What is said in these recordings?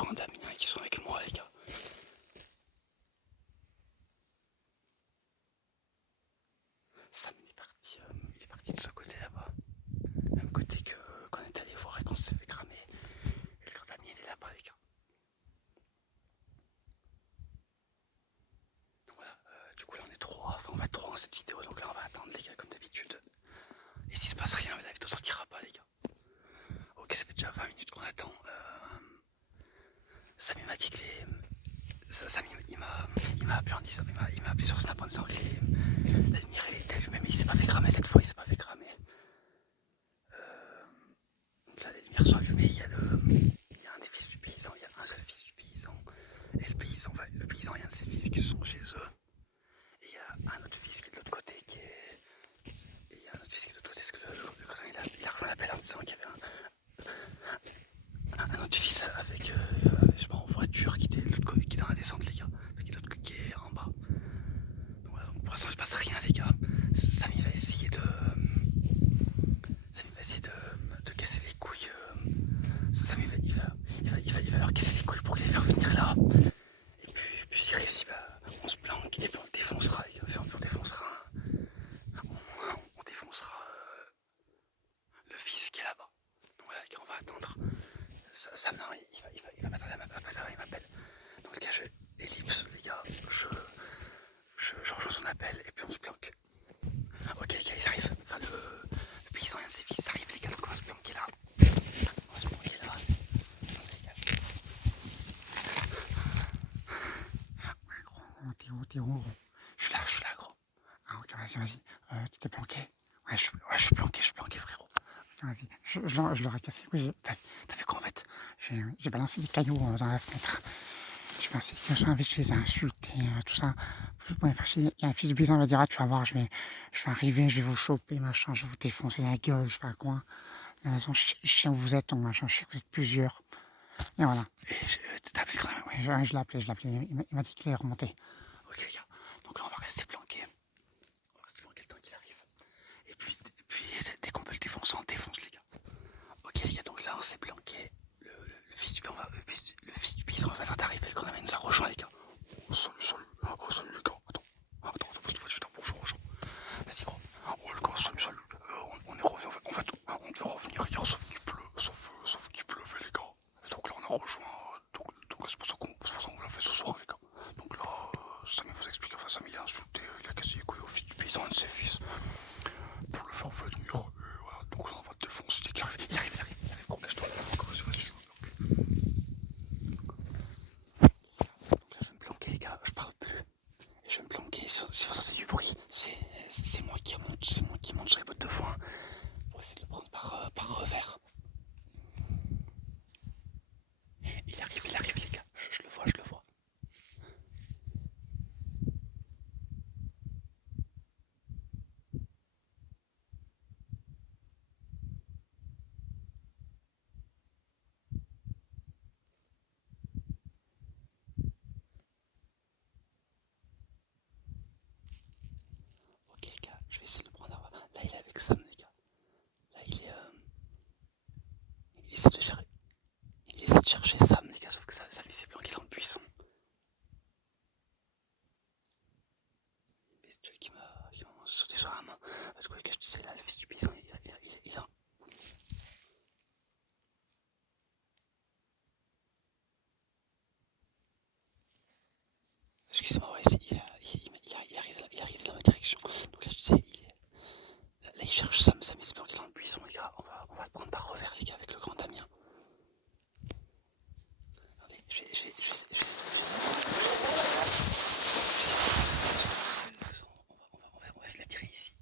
grand Damien qui sont avec moi, les gars. Sam il est parti de ce côté là-bas. Même côté qu'on est allé voir et qu'on s'est fait cramer. Et le grand Damien il est là-bas, les gars. Donc voilà, du coup là on est 3, enfin on va être 3 dans cette vidéo, donc là on va attendre, les gars, comme d'habitude. Et s'il se passe rien, la vidéo sortira pas, les gars. Ok, ça fait déjà 20 minutes qu'on attend. Sam il m'a dit que Sam il m'a appelé en disant, il m'a appelé sur Snap en disant que la lumière était allumée, mais il s'est pas fait cramer cette fois, il s'est pas fait cramer. Donc là les lumières sont allumées, il y a un des fils du paysan, il y a un seul fils du paysan. Et le paysan et un de ses fils qui sont chez eux. Et il y a un autre fils qui est de l'autre côté parce que le grand il a rejoint l'appel en disant qu'il y avait un autre fils avec, je sais pas, en voiture qui était dans la descente, les gars, qui est l'autre qui est en bas. Donc voilà, pour l'instant il se passe rien, les gars. Sam il va essayer de casser les couilles. Sam il va leur casser les couilles pour les faire venir là. Et puis s'il réussit, on se planque et puis on le défoncera, les gars. On défoncera le fils qui est là-bas. Donc voilà, les gars, on va attendre. Sam, non, il va m'attendre, il m'appelle. Donc les gars, ellipse, les gars, je rejoins son appel et puis on se planque. Ok, les gars, ils arrivent. Enfin, le paysan et un de ses fils arrivent, les gars, donc on va se planquer là. On va se planquer là. Ouais, gros, t'es où, gros? Je suis là, gros. Ah, ok, vas-y. Tu t'es planqué? Ouais, je suis planqué, frérot. Ok, vas-y. Je leur ai cassé. Oui, t'as vu quoi, en fait? J'ai balancé des cailloux dans la fenêtre. Je pensais que je les ai insultés, tout ça. Il y a un fils du paysan qui va dire, ah, tu vas voir, je vais arriver, je vais vous choper, machin, je vais vous défoncer la gueule, je sais pas quoi. La maison, je sais où vous êtes, donc machin, je sais que vous êtes plusieurs. Et voilà. Et t'as appelé quand même? Oui, je l'ai appelé. Il m'a dit qu'il est remonté. Ok, les gars. Donc là, on va rester planqué. Le temps qu'il arrive. Et puis dès qu'on peut le défoncer, on défonce, les gars. Ok, les gars, donc là, on s'est planqué. Le fils du paysan va d'arriver, le grand nous a rejoint, les gars. Oh, salut. Oh, salut, les gars. Attends, je suis un bonjour aux gens. Vas-y, gros. Oh, les gars, salut. On est revenu, en fait, on devait revenir hier, sauf qu'il pleuvait, les gars. Et donc là, on a rejoint. Donc c'est pour ça qu'on l'a fait ce soir, les gars. Donc là, Sam vous explique, enfin, Sam il a insulté, il a cassé les couilles au fils du paysan, un de ses fils, pour le faire venir. Et voilà, donc là, on va te défoncer dès qu'il arrive. Il arrive, gros, cache-toi. Vas-y, je me planque. Donc là, je vais me planquer, les gars, je parle plus. Et je vais me planquer, c'est pour ça que c'est du bruit. C'est moi qui monte sur les bottes de foin pour essayer de le prendre par revers. Il arrive, les gars, je le vois. Ok, les gars, je vais essayer de le prendre. Là, il est avec Sam, les gars. Là, il essaie de chercher Sam, les gars, sauf que Sam il s'est planqué dans le buisson. C'est celui qui m'a sauté sur la main. Parce que, les gars, je disais, là, le fils du paysan, il a. Excusez-moi, ouais, il arrive dans ma direction. Donc là, je disais, là, il cherche Sam il s'est planqué dans le buisson, les gars. On va le prendre par revers, les gars, avec le grand Damien. Attendez, on va se l'attirer ici.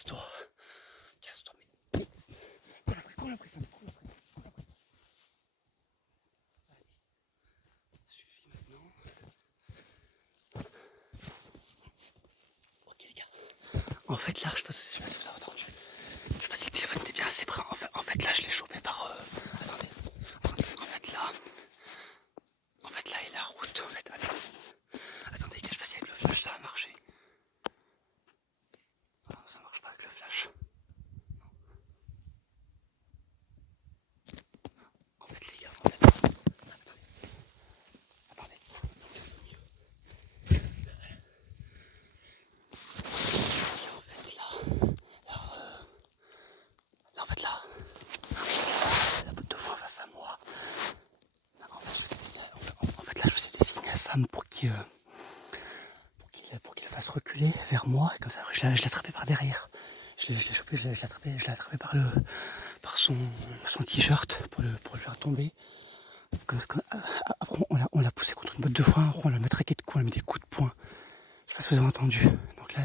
casse-toi. Casse-toi, mais. Cours la brille, cours la brille. Allez, suffit maintenant. Ok, les gars. En fait, là, je sais pas si vous avez entendu. Je sais pas si le téléphone était bien assez près. En fait, là, je l'ai chopé par. Attendez. En fait, là, et la route. En fait, attendez, je sais pas si avec le flash ça a marché. Non, ça marche pas avec le flash. En fait, les gars, attendez. En fait, là, la botte de foin face à moi. En fait, là, je faisais des signes à Sam pour qu'il fasse reculer vers moi. Et comme ça, je l'ai attrapé par derrière. Je l'ai chopé, je l'ai attrapé par son t-shirt pour le faire tomber. Après, on l'a poussé contre une botte de foin, on l'a matraqué de coups, on l'a mis des coups de poing. Je sais pas si vous avez entendu. Donc là,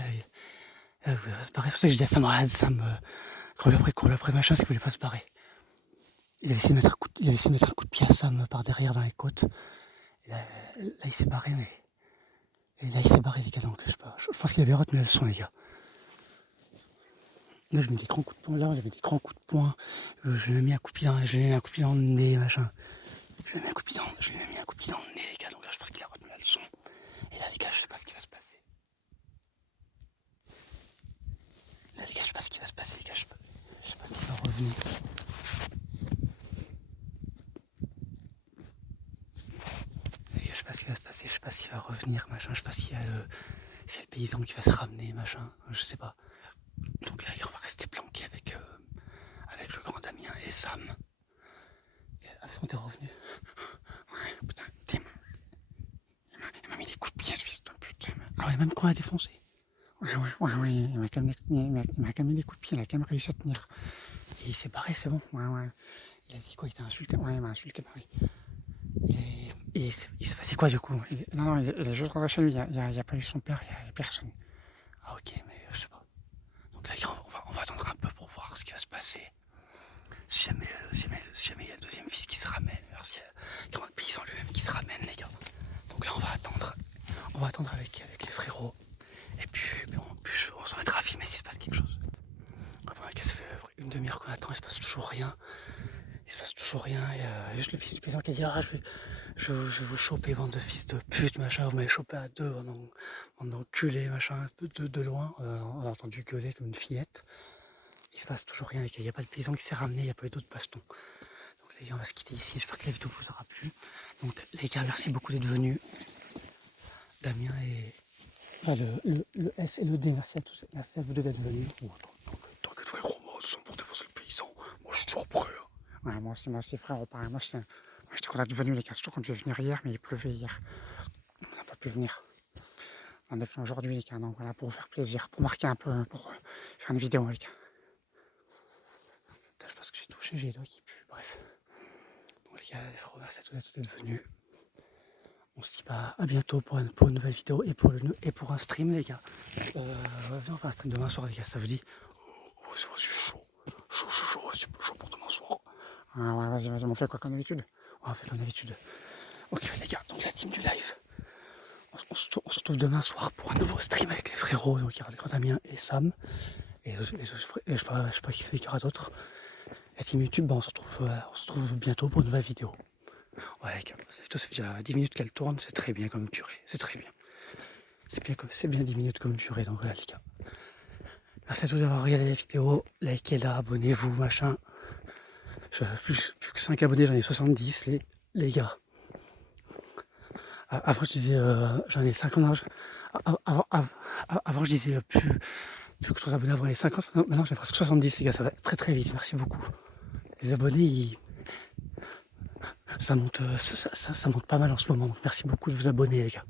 il voulait pas se barrer. C'est pour ça que je dis à Sam, arrête, Sam, cours après, machin, parce qu'il voulait pas se barrer. Il avait essayé de mettre un coup de pied à Sam par derrière dans les côtes. Et là, il s'est barré, mais. Et là, il s'est barré, les gars, donc je pense qu'il avait retenu la leçon, les gars. Là, je mets des grands coups de poing, là, j'avais des grands coups de poing. Je lui ai mis un coup de pied dans le nez, machin. Je lui ai mis un coup de pied dans le nez, les gars, donc là, je pense qu'il a retenu la leçon. Et là, les gars, je sais pas ce qui va se passer. Là, les gars, je sais pas ce qui va se passer, les gars, je sais pas s'il va revenir. Les gars, je sais pas ce qui va se passer, je sais pas s'il va revenir, machin, je sais pas s'il y a le paysan qui va se ramener, machin, je sais pas. Donc là, on va rester planqué avec le grand Damien et Sam. Ah, parce qu'on t'est revenu. Ouais, putain, Tim. Il m'a mis des coups de pied, ce fils de pute. Ah ouais, même quand on a défoncé. Ouais, il m'a quand même mis des coups de pied, il a quand même réussi à tenir. Et il s'est barré, c'est bon. Ouais. Il a dit quoi? Il t'a insulté? Ouais, il m'a insulté, pareil. Et il s'est passé quoi du coup? Non, il est juste rentré chez lui, il n'y a pas eu son père, il n'y a personne. Ah ok, mais je sais pas. Donc là, on va attendre un peu pour voir ce qui va se passer. Si jamais il y a le deuxième fils qui se ramène, s'il y a le grand paysan lui-même qui se ramène, les gars. Donc là, on va attendre avec les frérots. Et puis on s'en mettra à filmer s'il se passe quelque chose. Après, ça fait une demi-heure qu'on attend, il se passe toujours rien. Et juste le fils du paysan qui a dit ah, je vais vous choper, bande de fils de pute, machin, vous m'avez chopé à deux, on a enculé, machin, un peu de loin. On a entendu gueuler comme une fillette. Il se passe toujours rien, il n'y a pas de paysan qui s'est ramené, il n'y a pas eu d'autres bastons. Donc les gars, on va se quitter ici, j'espère que la vidéo vous aura plu. Donc les gars, merci beaucoup d'être venus. Damien et. Enfin, le S et le D, merci à tous, merci à vous deux d'être venus. T'inquiète frérot, moi, sans pour défoncer le paysan, moi je suis toujours prêt. Ouais, moi aussi frère, pareil, moi j'étais content d'être venu les gars, surtout quand je devais venir hier, mais il pleuvait hier. On n'a pas pu venir. On est venu aujourd'hui les gars, donc voilà, pour vous faire plaisir, pour marquer un peu, pour faire une vidéo les gars. Putain, je pense que j'ai touché, j'ai les doigts qui puent, bref. Donc les gars, je vous remercie à tous d'être venus. On se dit à bientôt pour une nouvelle vidéo et pour un stream les gars. On va un stream demain soir les gars, ça vous dit? Ouais, c'est chaud. Chaud pour demain soir. Ah ouais, vas-y, on fait quoi comme d'habitude? Ouais, on fait comme d'habitude. Ok les gars, donc la team du live. On se retrouve demain soir pour un nouveau stream avec les frérots, donc il y aura le grand Damien et Sam. Et je sais pas qui c'est qu'il y aura d'autres. La team YouTube, on se retrouve bientôt pour une nouvelle vidéo. Ouais, ça fait déjà 10 minutes qu'elle tourne, c'est très bien comme durée, c'est très bien. C'est bien 10 minutes comme durée, donc voilà les gars. Merci à tous d'avoir regardé la vidéo, likez-la, abonnez-vous, machin. Plus que 5 abonnés, j'en ai 70, les gars. Avant je disais, j'en ai 50, avant je disais plus que 3 abonnés avant les 50, maintenant j'ai presque 70 les gars, ça va très très vite, merci beaucoup. Les abonnés, ça monte pas mal en ce moment, donc merci beaucoup de vous abonner les gars.